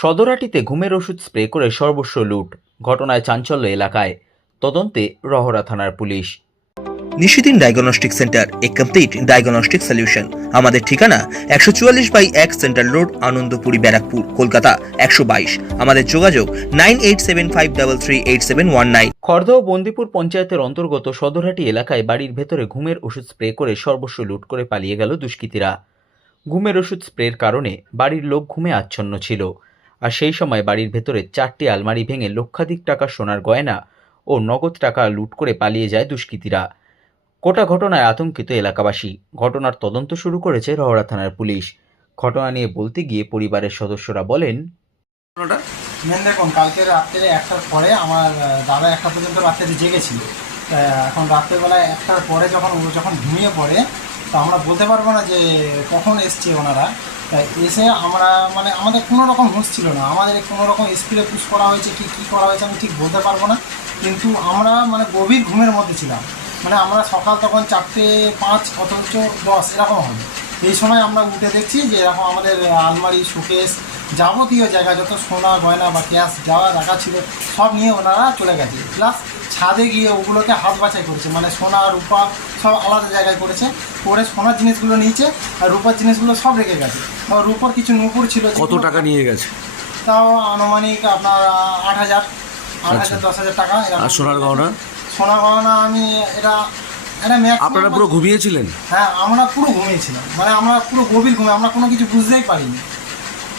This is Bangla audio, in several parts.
সদরহাটিতে ঘুমের ওষুধ স্প্রে করে সর্বস্ব লুট ঘটনায় চাঞ্চল্য এলাকায়। তদন্তে রহরা থানার police. Nishidin diagnostic centre a complete diagnostic solution. আমাদের ঠিকানা একশো চুয়াল্লিশ বাই এক সেন্ট্রাল রোড আনন্দপুরি ব্যারাকপুর কলকাতা একশো বাইশ। আমাদের যোগাযোগ nine eight seven five double three eight seven one nine. Khardah Bandipur পঞ্চায়েতের অন্তর্গত সদরহাটি এলাকায় বাড়ির ভেতরে ঘুমের ওষুধ স্প্রে করে সর্বস্ব লুট করে পালিয়ে গেল দুষ্কৃতীরা। ঘুমের ওষুধ স্প্রের কারণে বাড়ির লোক ঘুমে আচ্ছন্ন ছিল। আর সেই সময় বাড়ির ভেতরে চারটি আলমারি ভেঙে লক্ষাধিক টাকা সোনার গয়না ও নগদ টাকা লুট করে পালিয়ে যায় দুষ্কৃতীরা। গোটা ঘটনায় আতঙ্কিত এলাকাবাসী। ঘটনার তদন্ত শুরু করেছে রহরা থানার পুলিশ। ঘটনা নিয়ে বলতে গিয়ে পরিবারের সদস্যরা বলেন মেন দেখুন কালকে রাত্রে একটার পরে আমার দাদা একটা পর্যন্ত রাত্রে জেগেছিল। এখন রাত্রেবেলায় একটার পরে যখন ও যখন ঘুমিয়ে পড়ে তো আমরা বলতে পারব না যে কখন এসছে ওনারা। এসে আমরা মানে আমাদের কোনো রকম হুঁশ ছিল না। আমাদের কোনো রকম স্প্রে পুশ করা হয়েছে কি, কী করা হয়েছে আমি ঠিক বলতে পারব না। কিন্তু আমরা মানে গভীর ঘুমের মধ্যে ছিলাম। মানে আমরা সকাল তখন চারটে পাঁচ অথচ দশ, এরকম হবে। এই সময় আমরা উঠে দেখছি যে এরকম আমাদের আলমারি, শোকেস যাবতীয় জায়গা যত সোনা গয়না বা ক্যাশ যাওয়া রাখা ছিল সব নিয়ে ওনারা চলে গেছে। প্লাস ছাদে গিয়ে ওগুলোকে হাত বাছাই করেছে। মানে সোনা রূপা সব আলাদা জায়গায় করেছে। করে সোনার জিনিসগুলো নিয়েছে আর রূপার জিনিসগুলো সব রেখে গেছে। আর রূপার কিছু নুপুর ছিল কত টাকা নিয়ে গেছে? তাও আনুমানিক আপনার আট হাজার আট আচ্ছা। হাজার দশ হাজার টাকা আর সোনার গহনা? সোনার গহনা আমি এটা এটা আপনারা পুরো ঘুমিয়েছিলেন? হ্যাঁ আমরা পুরো ঘুমিয়েছিলাম। মানে আমরা পুরো গভীর ঘুমে আমরা কোনো কিছু বুঝতেই পারিনি।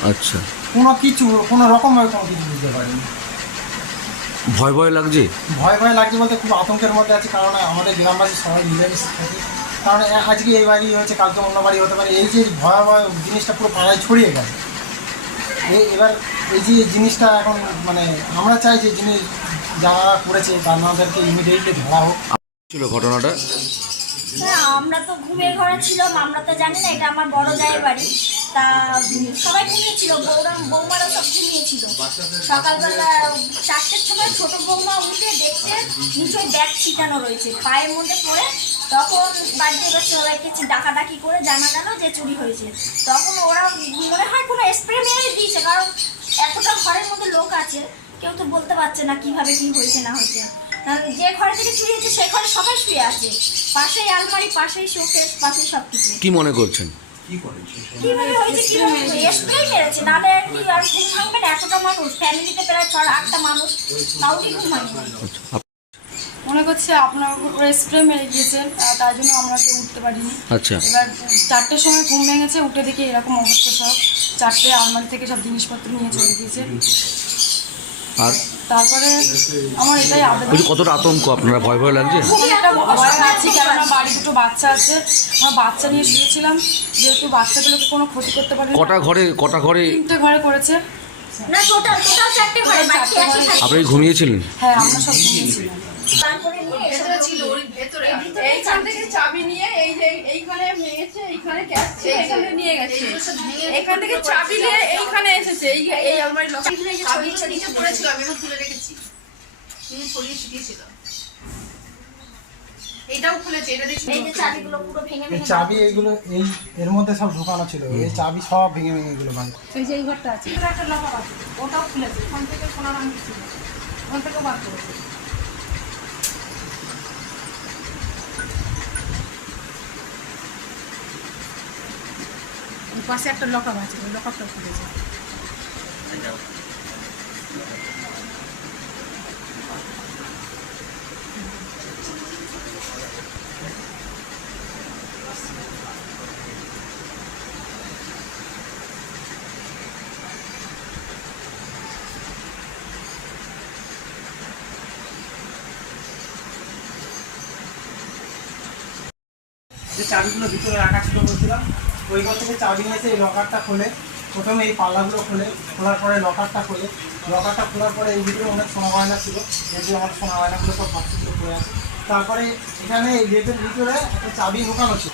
আচ্ছা। কোনো কিছু কোনো রকমভাবে কোনো কিছু বুঝতে পারিনি। ভয় ভয় লাগছে? ভয় ভয় লাগছে বলতে খুব আতঙ্কের মধ্যে আছে কারণ আমাদের গ্রামবাসী সবাই মিলেমিশে থাকি। কারণ আজকে এই বাড়ি হয়েছে কালকে অন্য বাড়ি হতে পারে। এই যে ভয়াবহ জিনিসটা পুরো পাড়ায় ছড়িয়ে গেছে। এই এবার এই যে জিনিসটা এখন মানে আমরা চাই যে জিনিস যারা করেছে তাদেরকে ইমিডিয়েটলি ধরা হোক। ছিল ঘটনাটা? আমরা তো ঘুমের ঘরে ছিলাম, আমরা তো জানি না, এটা আমার বড় জায়ের বাড়ি। তা সবাই ঘুমিয়েছিল, বৌরা বৌমারা সব ঘুমিয়েছিল। সকালবেলা চারটের সময় ছোট বৌমা উঠে দেখছে নিচে ব্যাগ ছিটানো রয়েছে। পায়ের মধ্যে পড়ে তখন বাড়িতে এবার সবাইকে ডাকাডাকি করে জানা গেল যে চুরি হয়েছে। তখন ওরা মনে হয় কোনো স্প্রে মেরে দিয়েছে, কারণ এতটা ঘরের মধ্যে লোক আছে, কেউ তো বলতে পারছে না কীভাবে কি হয়েছে, না হয়েছে। যে ঘরে থেকে চুরি হয়েছে সে ঘরে সবাই শুয়ে আছে। পাশেই আলমারি পাশেই শোকেস পাশেই সব কিছু কি মনে করছেন? কীভাবে হয়েছে কীভাবে স্প্রে মেরেছে নাহলে আর কি আর ঘুম ভাঙবে না? এতটা মানুষ ফ্যামিলিতে প্রায় ছয় আটটা মানুষ ঘুম ভাঙবে? মনে করছে আপনার উপরে স্প্রে মেরে গিয়েছেন তার জন্য আমরা কেউ উঠতে পারিনি। আচ্ছা। এবার চারটের সময় ঘুম ভেঙেছে উঠে দেখি এরকম অবস্থা সব। চারটে আলমারি থেকে সব জিনিসপত্র নিয়ে চলে গিয়েছে। আর তারপরে আমার এটাই আবেদন। বলছি কতটা আতঙ্ক আপনারা? ভয় ভয় লাগছে? ভয় বাড়ি দুটো বাচ্চা আছে। আমরা বাচ্চা নিয়ে যেহেতু বাচ্চাগুলোকে কোনো ক্ষতি করতে পারি কটা ঘরে কটা ঘরে? তিনটে ঘরে করেছে। না টোটাল টোটাল চারটে ঘরে বাড়িতে আপনি ঘুমিয়েছিলেন? হ্যাঁ আমরা সব ঘুমিয়েছিলাম। ভেতরে ছিল ওর ভেতরে। এইখান থেকে চাবি নিয়ে এই যে এইখানে এইখানে ক্যাশ ছিল এখানে নিয়ে গেছে। এখান থেকে চাবি নিয়ে এইখানে এসেছে এই এই আলমারি লক চাবি নিচে পড়েছিল। আমি এখন তুলে রেখেছি। তিনি ছড়িয়ে ছিটিয়েছিল এটাও খুলেছে এটা দেখছি। এই যে চাবিগুলো পুরো ভেঙে ভেঙে চাবি এইগুলো এই এর মধ্যে সব ঢোকানো ছিল। এই চাবি সব ভেঙে ভেঙে এগুলো ভাঙ এই যে এই ঘরটা আছে। একটা লকার আছে ওটাও খুলেছে। ওখান থেকে ওখান থেকেও বার করেছে। পাশে একটা লকার আছে ওই লকারটা খুলেছে যে চাবিগুলো ভিতরে রাখা ছিল ওই ঘর থেকে চাবি নিয়েছে এই লকারটা খোলে। প্রথমে এই পাল্লাগুলো খোলে, খোলার পরে লকারটা খোলে। লকারটা খোলার পরে এই ভিতরে অনেক সোনা গয়না ছিল, যেগুলো আমার সোনা গয়নাগুলো সব বাচ্চাগুলো পড়ে আছে। তারপরে এখানে এই গেটের ভিতরে একটা চাবি ঢোকানো ছিল।